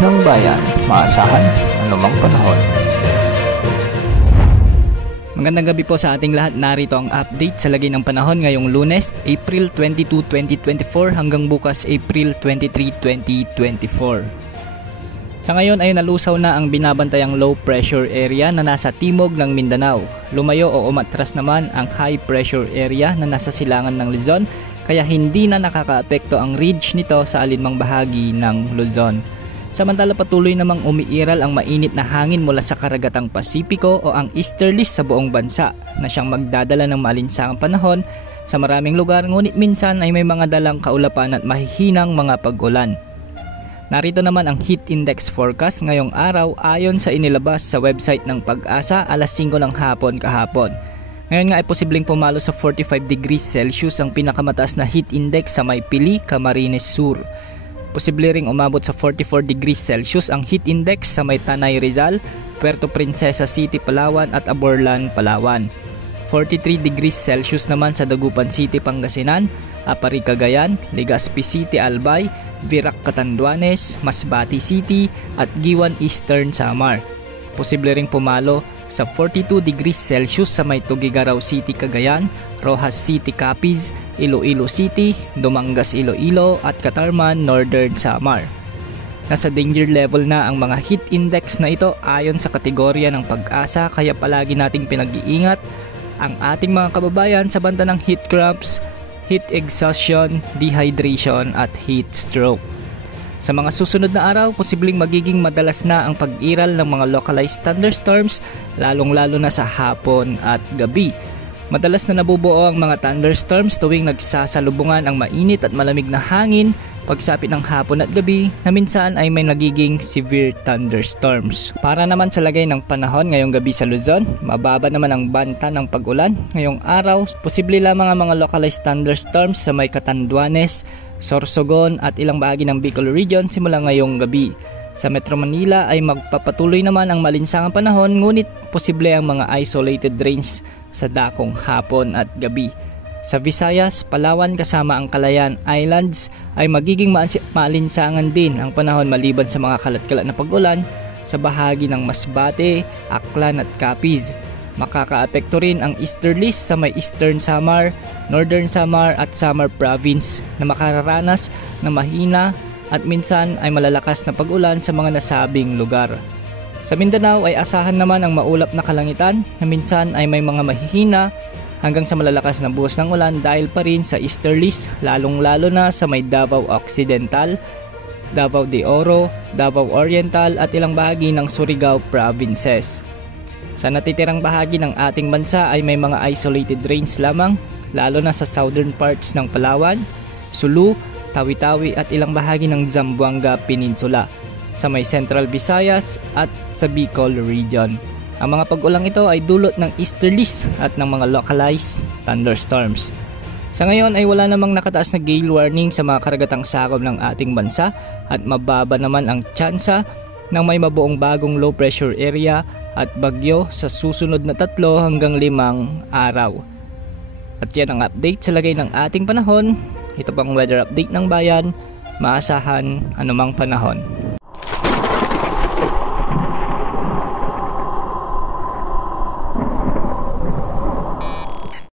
ng bayan, maasahan anumang panahon. Magandang gabi po sa ating lahat. Narito ang update sa lagay ng panahon ngayong Lunes, April 22, 2024 hanggang bukas April 23, 2024. Sa ngayon ay nalusaw na ang binabantayang low pressure area na nasa timog ng Mindanao. Lumayo o umatras naman ang high pressure area na nasa silangan ng Luzon, kaya hindi na nakakaapekto ang ridge nito sa alinmang bahagi ng Luzon. Samantala patuloy namang umiiral ang mainit na hangin mula sa karagatang Pasipiko o ang easterlies sa buong bansa na siyang magdadala ng maalinsangang panahon sa maraming lugar, ngunit minsan ay may mga dalang kaulapan at mahihinang mga pag-ulan. Narito naman ang heat index forecast ngayong araw ayon sa inilabas sa website ng Pag-asa alas 5 ng hapon kahapon. Ngayon nga ay posibleng pumalo sa 45 degrees Celsius ang pinakamataas na heat index sa Maypili, Camarines Sur. Posible ring umabot sa 44 degrees Celsius ang heat index sa may Tanay Rizal, Puerto Princesa City, Palawan at Aborlan, Palawan. 43 degrees Celsius naman sa Dagupan City, Pangasinan, Apari, Cagayan, Legazpi City, Albay, Virac, Catanduanes, Masbate City at Giwan Eastern, Samar. Posible ring pumalo sa 42 degrees Celsius sa may Tugigaraw City, Cagayan, Rojas City, Capiz, Iloilo City, Dumangas, Iloilo at Catarman, Northern Samar. Nasa danger level na ang mga heat index na ito ayon sa kategorya ng Pag-asa, kaya palagi nating pinag-iingat ang ating mga kababayan sa banta ng heat cramps, heat exhaustion, dehydration at heat stroke. Sa mga susunod na araw, posibleng magiging madalas na ang pag-iral ng mga localized thunderstorms, lalong-lalo na sa hapon at gabi. Madalas na nabubuo ang mga thunderstorms tuwing nagsasalubungan ang mainit at malamig na hangin pagsapit ng hapon at gabi na minsan ay may nagiging severe thunderstorms. Para naman sa lagay ng panahon ngayong gabi sa Luzon, mababa naman ang banta ng pag-ulan. Ngayong araw, posible lamang ang mga localized thunderstorms sa may Catanduanes, Sorsogon at ilang bahagi ng Bicol Region simula ngayong gabi. Sa Metro Manila ay magpapatuloy naman ang malinsangang panahon, ngunit posible ang mga isolated rains sa dakong hapon at gabi. Sa Visayas, Palawan kasama ang Calayan Islands ay magiging maalinsangan din ang panahon maliban sa mga kalat-kalat na pag-ulan sa bahagi ng Masbate, Aklan at Capiz. Makakaapekto rin ang easterlies sa may Eastern Samar, Northern Samar at Samar Province na makararanas ng mahina at minsan ay malalakas na pag-ulan sa mga nasabing lugar. Sa Mindanao ay asahan naman ang maulap na kalangitan na minsan ay may mga mahihina hanggang sa malalakas na buhos ng ulan dahil pa rin sa easterlies, lalong-lalo na sa may Davao Occidental, Davao de Oro, Davao Oriental at ilang bahagi ng Surigao Provinces. Sa natitirang bahagi ng ating bansa ay may mga isolated rains lamang, lalo na sa southern parts ng Palawan, Sulu, Tawi-Tawi at ilang bahagi ng Zamboanga Peninsula, sa may Central Visayas at sa Bicol Region. Ang mga pag-ulang ito ay dulot ng easterlies at ng mga localized thunderstorms. Sa ngayon ay wala namang nakataas na gale warning sa mga karagatang sakop ng ating bansa at mababa naman ang tsansa ng may mabuong bagong low pressure area at bagyo sa susunod na 3 hanggang 5 araw. At yan ang update sa lagay ng ating panahon. Ito pang weather update ng bayan, maasahan anumang panahon.